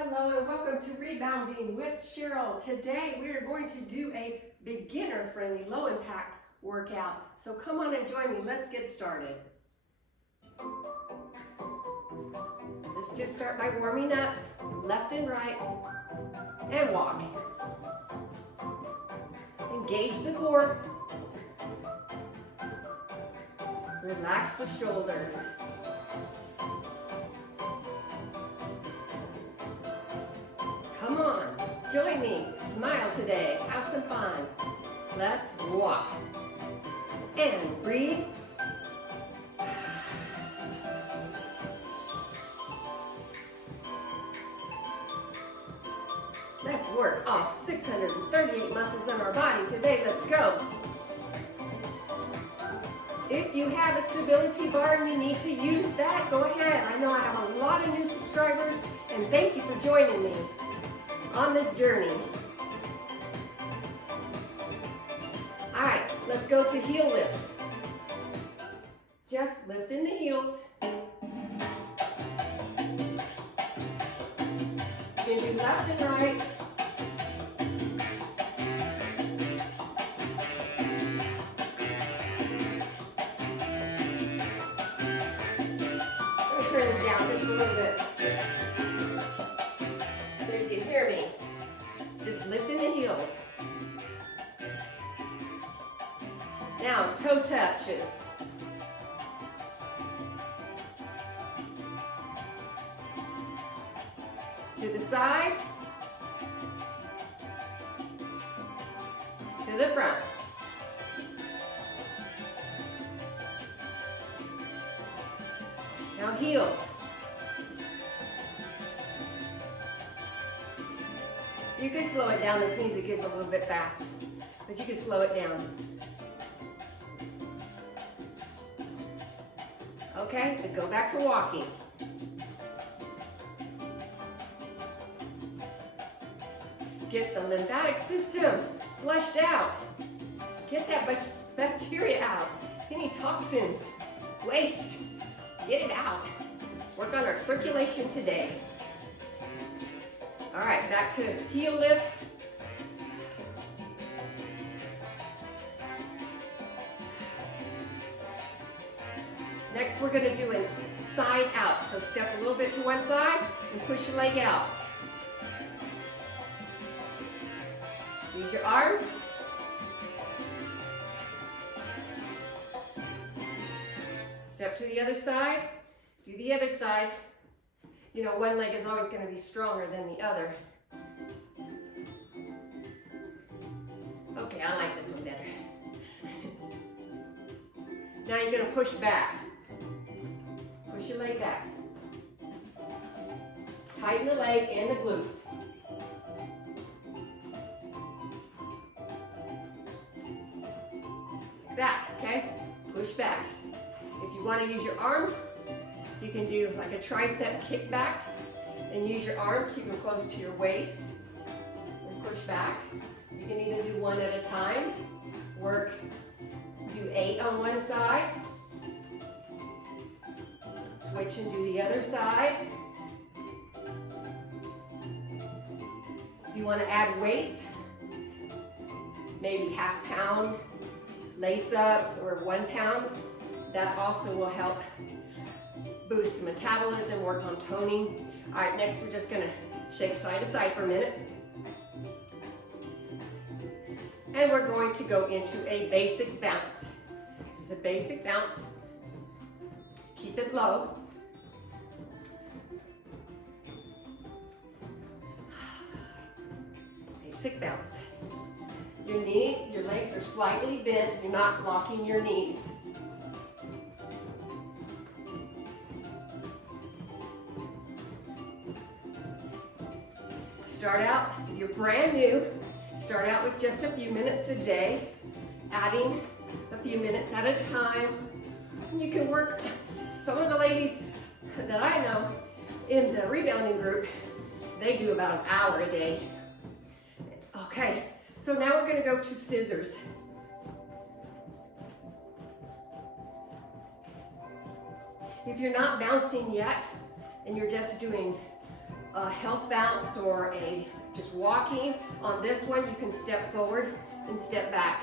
Hello and welcome to Rebounding with Cheryl. Today we are going to do a beginner-friendly, low-impact workout. So come on and join me. Let's get started. Let's just start by warming up, left and right, and walk. Engage the core. Relax the shoulders. Come on, join me. Smile today. Have some fun. Let's walk. And breathe. Let's work all 638 muscles in our body today. Let's go. If you have a stability bar and you need to use that, go ahead. I know I have a lot of new subscribers, and thank you for joining me on this journey. All right, let's go to heel lifts. Just lifting the heels. You can do left and right. Let me turn this down just a little bit so you can hear me. Just lifting the heels. Now, toe touches. To the side. To the front. Now heels. You can slow it down. This music is a little bit fast, but you can slow it down. Okay, and go back to walking. Get the lymphatic system flushed out. Get that bacteria out. Any toxins, waste, get it out. Let's work on our circulation today. All right, back to heel lifts. Next, we're gonna do a side out. So step a little bit to one side and push your leg out. Use your arms. Step to the other side. Do the other side. You know, one leg is always going to be stronger than the other. Okay, I like this one better. Now you're going to push back. Push your leg back. Tighten the leg and the glutes. Like that, okay? Push back. If you want to use your arms, you can do like a tricep kickback and use your arms, keep them close to your waist, and push back. You can even do one at a time. Do 8 on one side. Switch and do the other side. If you want to add weights, maybe ½ pound lace-ups or 1 pound, that also will help boost metabolism, work on toning. All right, next we're just gonna shake side to side for a minute. And we're going to go into a basic bounce. Just a basic bounce. Keep it low. Basic bounce. Your legs are slightly bent. You're not locking your knees. Start out, if you're brand new, start out with just a few minutes a day, adding a few minutes at a time. You can work, some of the ladies that I know in the rebounding group, they do about an hour a day. Okay, so now we're gonna go to scissors. If you're not bouncing yet and you're just doing a health bounce or just walking. On this one, you can step forward and step back.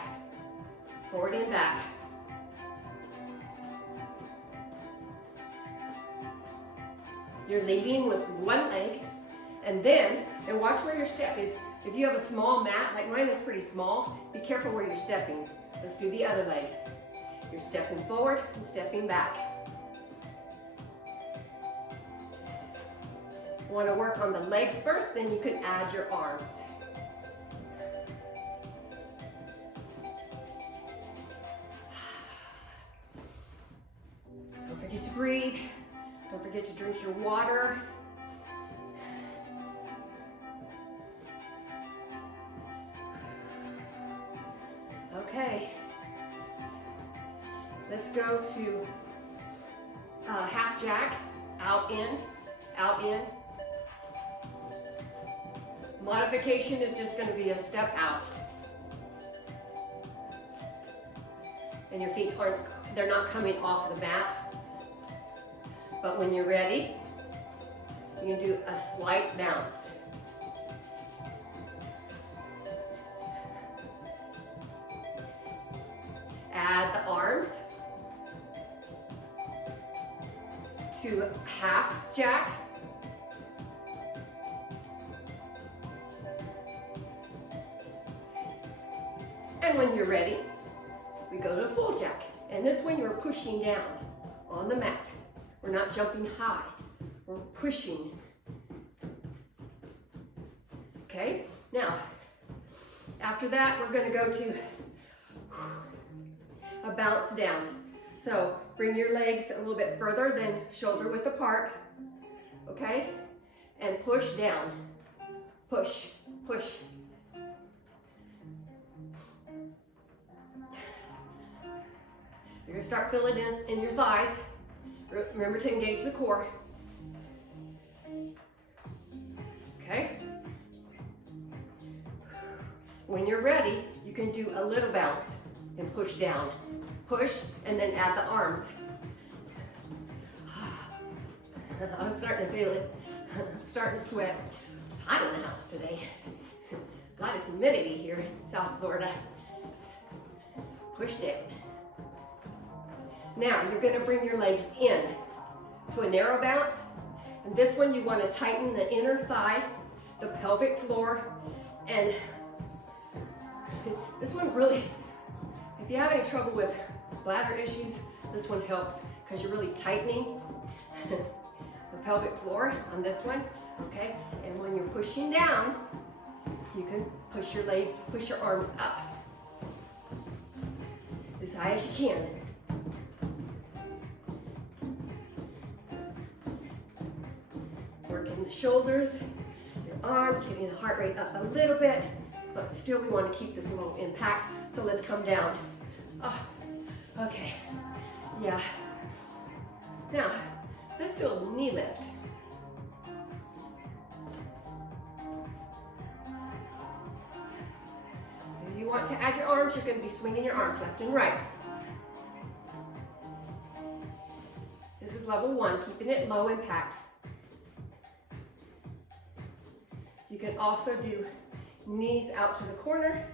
Forward and back. You're leading with one leg, and watch where you're stepping. If you have a small mat, like mine is pretty small, be careful where you're stepping. Let's do the other leg. You're stepping forward and stepping back. Want to work on the legs first, then you can add your arms. Don't forget to breathe. Don't forget to drink your water. Okay. Let's go to half jack, out in, out in. Modification is just going to be a step out. And your feet they're not coming off the mat. But when you're ready, you can do a slight bounce. Add the arms to half jack. And when you're ready, we go to full jack. And this one you're pushing down on the mat. We're not jumping high, we're pushing. Okay, now, after that, we're gonna go to a bounce down. So bring your legs a little bit further than shoulder width apart, okay? And push down, push, push. You're gonna start feeling it in your thighs. Remember to engage the core. Okay? When you're ready, you can do a little bounce and push down. Push and then add the arms. I'm starting to feel it. I'm starting to sweat. It's hot in the house today. A lot of humidity here in South Florida. Push down. Now you're going to bring your legs in to a narrow bounce. And this one you want to tighten the inner thigh, the pelvic floor, and this one really, if you have any trouble with bladder issues, this one helps because you're really tightening the pelvic floor on this one, okay? And when you're pushing down, you can push your arms up as high as you can. Working the shoulders, your arms, getting the heart rate up a little bit, but still we want to keep this low impact. So let's come down. Oh, okay, yeah. Now, let's do a knee lift. If you want to add your arms, you're going to be swinging your arms left and right. This is level 1, keeping it low impact. You can also do knees out to the corner,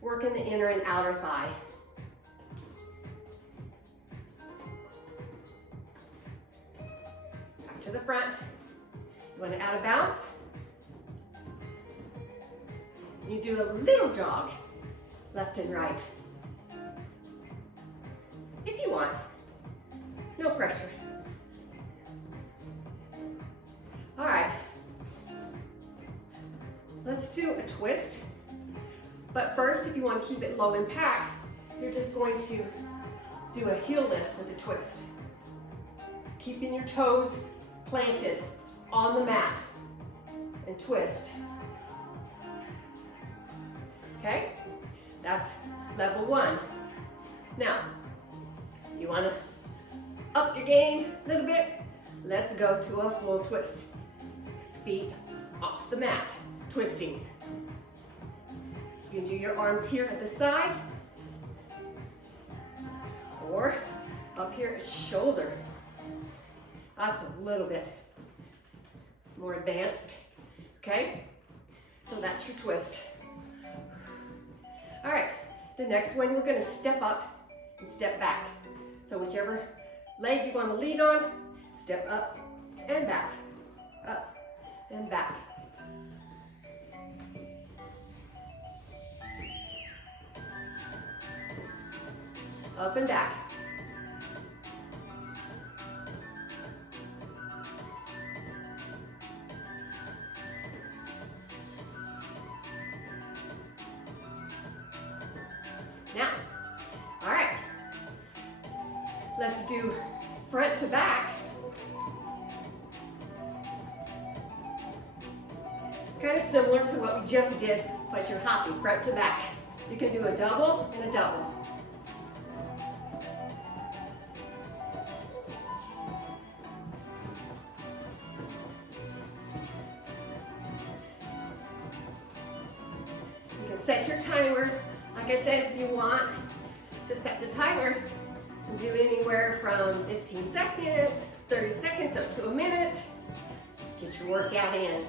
working the inner and outer thigh. Back to the front. You want to add a bounce? You do a little jog, left and right. If you want, no pressure. All right. Let's do a twist, but first, if you want to keep it low impact, you're just going to do a heel lift with a twist. Keeping your toes planted on the mat and twist. Okay, that's level 1. Now, you want to up your game a little bit? Let's go to a full twist. Feet off the mat. Twisting. You can do your arms here at the side or up here at shoulder. That's a little bit. more advanced, okay? So that's your twist. All right, the next one, we're gonna step up and step back. So whichever leg you wanna lead on, step up and back, up and back. Up and back. Now, all right, let's do front to back. Kind of similar to what we just did, but you're hopping front to back. You can do a double and a double. You can set your timer. Like I said, if you want to set the timer, and do anywhere from 15 seconds, 30 seconds, up to a minute. Get your workout in.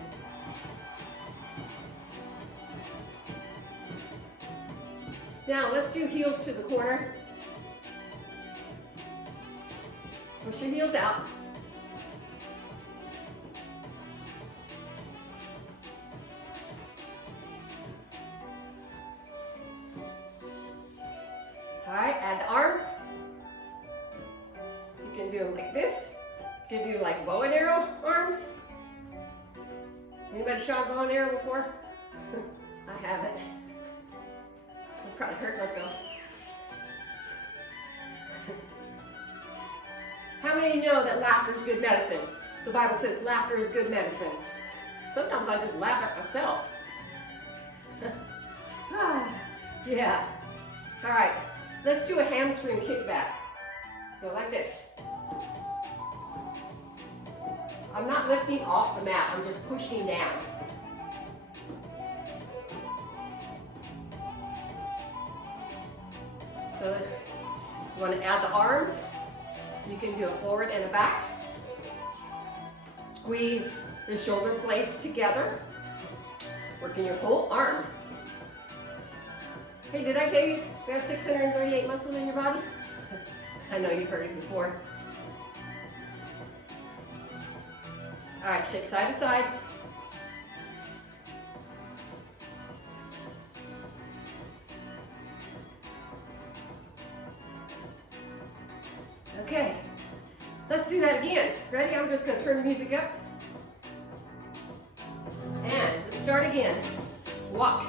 Now let's do heels to the corner. Push your heels out. All right, add the arms. You can do them like this. You can do like bow and arrow arms. Anybody shot bow and arrow before? I haven't. I'll probably hurt myself. How many know that laughter is good medicine? The Bible says laughter is good medicine. Sometimes I just laugh at myself. Yeah. All right, let's do a hamstring kickback. Go like this. I'm not lifting off the mat, I'm just pushing down. So you want to add the arms. You can do a forward and a back. Squeeze the shoulder blades together. Working your whole arm. Hey, did I tell you you have 638 muscles in your body? I know you've heard it before. All right, shake side to side. Okay, let's do that again. Ready? I'm just going to turn the music up. And let's start again. Walk.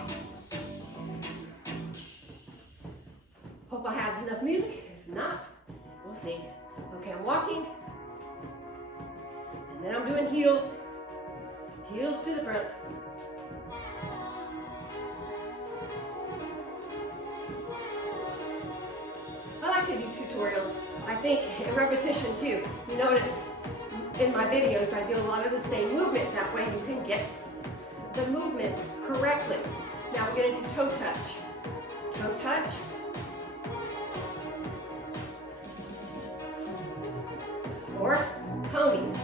Hope I have enough music. If not, we'll see. Okay, I'm walking. And then I'm doing heels. Heels to the front. I like to do tutorials. I think in repetition too. You notice in my videos I do a lot of the same movements. That way you can get the movement correctly. Now we're going to do toe touch. Toe touch. Or ponies.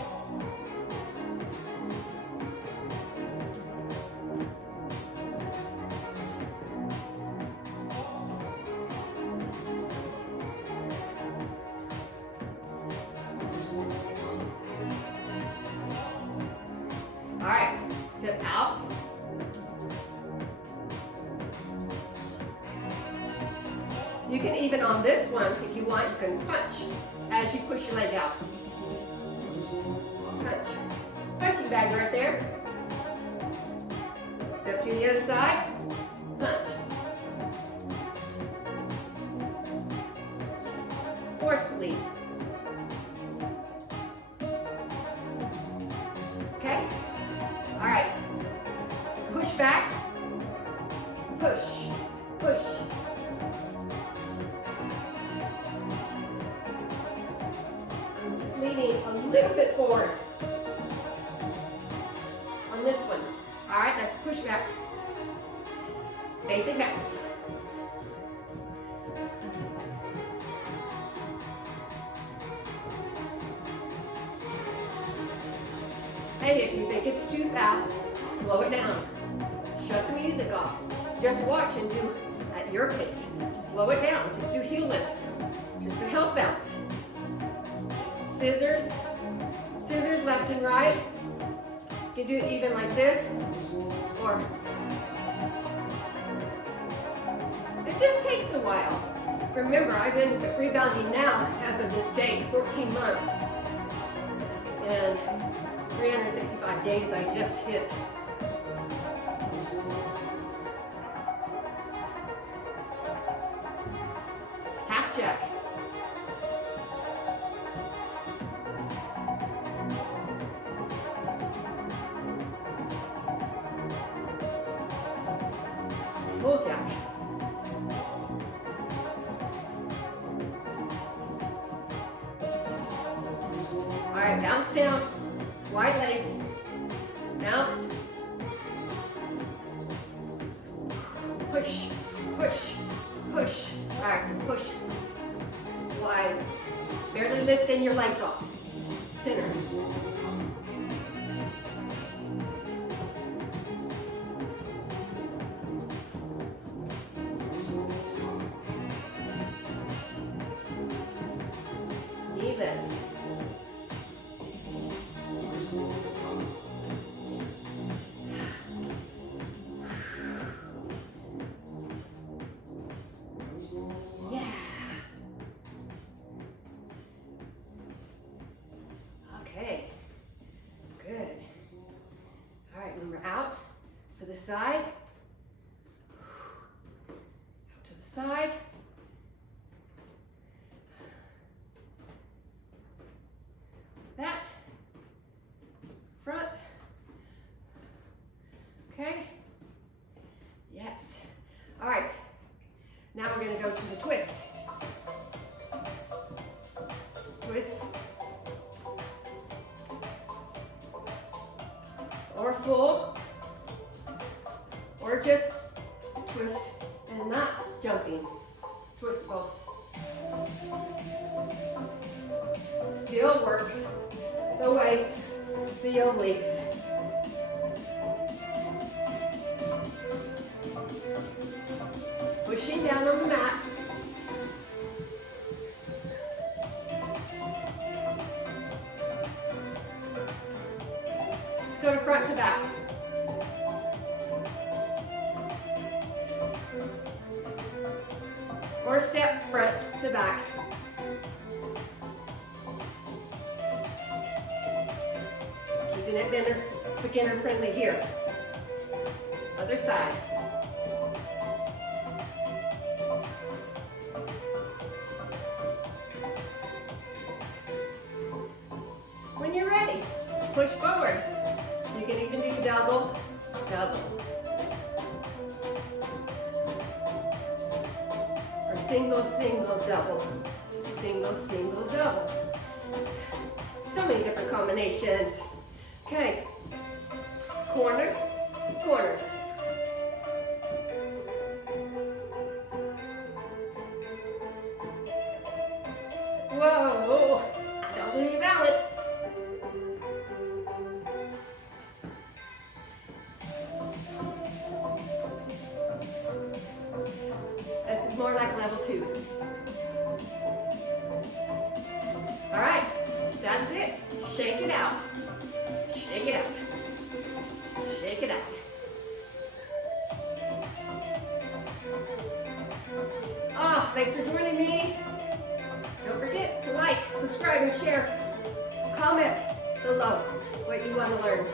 All right, step out. You can even on this one, if you want, you can punch as you push your leg out. Punch. Punching bag right there. Step to the other side. Punch. Forcefully. Okay? All right. Push back. Push. Push. Leaning a little bit forward on this one. All right, let's push back. Facing backwards. Hey, if you think it's too fast, slow it down. Shut the music off. Just watch and do at your pace. Slow it down. Just do heel lifts. Just a help bounce. Scissors. Scissors left and right. You can do it even like this, or it just takes a while. Remember, I've been rebounding now as of this date, 14 months, and 365 days I just hit. Half jack. Full jack. All right, bounce down, wide legs, bounce, push, push, push. All right, push, wide, barely lifting your legs off, center. Knee lifts. Okay, good. All right, when we're out to the side, out to the side. That, front. Okay, yes. All right, now we're gonna go to the twist. Twist. Or full, or just twist and not jumping. Twist both. Still works the waist, the obliques. Pushing down on the mat. Go to front to back. Or step front to back. Keeping it beginner friendly here. Other side. When you're ready, push forward. You can even do double, double. Or single, single, double. Single, single, double. So many different combinations. Okay. Corner, corners. Whoa, don't lose your balance. This is more like level 2. All right, that's it. Shake it out. Shake it out. Shake it out. Oh, thanks for joining me. Don't forget to like, subscribe, and share. Comment below what you want to learn.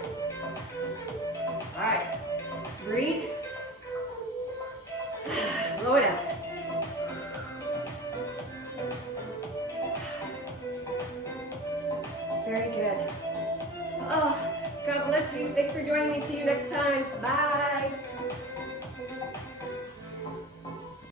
All right, let's breathe. Blow it out. Very good. Oh, God bless you. Thanks for joining me. See you next time. Bye.